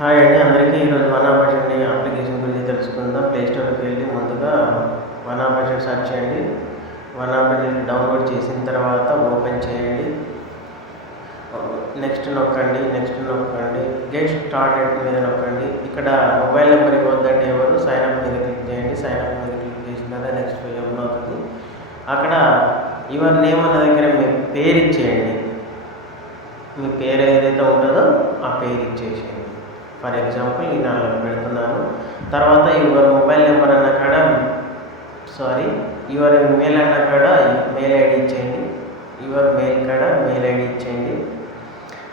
Hi అండి అందరికీ. ఈరోజు వన్ ఆపర్చునిటీ అప్లికేషన్ గురించి తెలుసుకుందాం. ప్లే స్టోర్కి వెళ్ళి ముందుగా వన్ ఆపర్చునిటీ సెర్చ్ చేయండి. వన్ ఆపర్చునిటీ డౌన్లోడ్ చేసిన తర్వాత ఓపెన్ చేయండి. నెక్స్ట్ నొక్కండి. గెట్ స్టార్టెడ్ మీద నొక్కండి. ఇక్కడ మొబైల్ నెంబర్ ఇవ్వద్దండి ఎవరు. సైన్ అప్ మీద క్లిక్ చేయండి. సైన్ అప్ మీద క్లిక్ చేసిన తర్వాత నెక్స్ట్ పేజ్ ఓపెన్ అవుతుంది. అక్కడ యువర్ నేమ్ అన్న దగ్గర మీ పేరు ఇచ్చేయండి. మీ పేరు ఏదైతే ఉంటుందో ఆ పేరు ఇచ్చేసేయండి. ఫర్ ఎగ్జాంపుల్ నేను అలా పెడుతున్నాను. తర్వాత యువర్ మొబైల్ నెంబర్ అన్న కాడ యువర్ మెయిల్ అన్న కాడ మెయిల్ ఐడి ఇచ్చేయండి. యువర్ మెయిల్ కాడ మెయిల్ ఐడి ఇచ్చేయండి.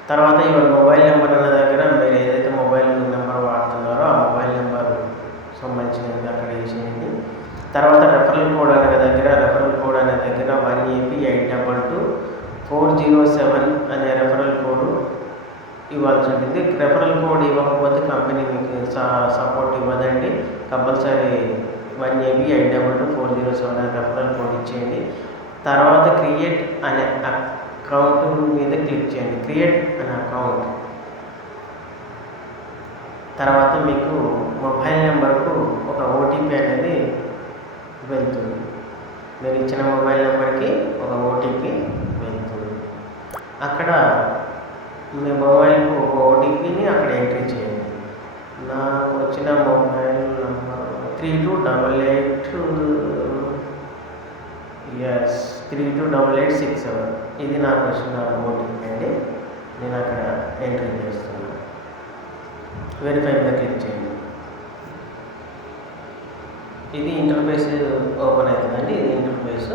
తర్వాత యువర్ మొబైల్ నెంబర్ అన్న దగ్గర మీరు ఏదైతే మొబైల్ నెంబర్ వాడుతున్నారో ఆ మొబైల్ నెంబర్ సంబంధించినది అక్కడ వేసేయండి. తర్వాత రెఫరల్ కోడ్ అనే దగ్గర 1AP8224007 అనే రెఫరల్ కోడ్ ఇవ్వాల్సి ఉంటుంది. రెఫరల్ కోడ్ ఇవ్వకపోతే కంపెనీ మీకు సపోర్ట్ ఇవ్వదండి. కంపల్సరీ 1AP8224007 అనే రెఫరల్ కోడ్ ఇచ్చేయండి. తర్వాత క్రియేట్ అనే అకౌంట్ మీద క్లిక్ చేయండి. క్రియేట్ అనే అకౌంట్ తర్వాత మీకు మొబైల్ నెంబర్కు ఒక ఓటీపీ అనేది వెళ్తుంది. మీరు ఇచ్చిన మొబైల్ నెంబర్కి ఒక ఓటీపీ వెళ్తుంది. అక్కడ మీ మొబైల్కు ఒక ఓటీపీని అక్కడ ఎంట్రీ చేయండి. నాకు వచ్చిన మొబైల్ నెంబర్ 328867 ఇది నాకు వచ్చిన ఓటీపీ అండి. నేను అక్కడ ఎంట్రీ చేస్తున్నాను. వెరిఫై మీద క్లిక్ చేయండి. ఇది ఇంటర్ఫేస్ ఓపెన్ అవుతుందండి. ఇది ఇంటర్ఫేస్.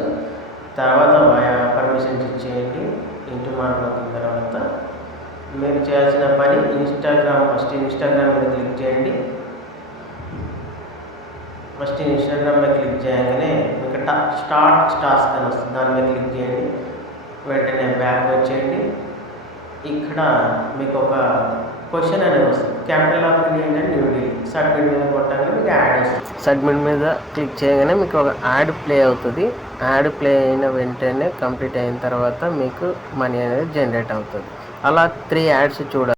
తర్వాత పర్మిషన్స్ ఇచ్చేయండి. ఇంటూ మార్క్ నొక్కిన తర్వాత మీరు చేయాల్సిన పని ఫస్ట్ ఇన్స్టాగ్రామ్ మీద క్లిక్ చేయండి. ఫస్ట్ ఇన్స్టాగ్రామ్ మీద క్లిక్ చేయగానే మీకు స్టార్ట్ టాస్క్ అని వస్తుంది. దాని మీద క్లిక్ చేయండి. వెంటనే బ్యాక్ వచ్చేయండి. ఇక్కడ మీకు ఒక క్వశ్చన్ అనేది వస్తుంది. క్యాపిటల్ ఆఫ్ ఇండియా ఏంటంటే న్యూఢిల్లీ. సబ్మిట్ మీద కొట్టగానే మీకు యాడ్ వస్తుంది. సబ్మిట్ మీద క్లిక్ చేయగానే మీకు ఒక యాడ్ ప్లే అవుతుంది. యాడ్ ప్లే అయిన వెంటనే కంప్లీట్ అయిన తర్వాత మీకు మనీ అనేది జనరేట్ అవుతుంది. అలా 3 యాడ్స్ చూడాలి.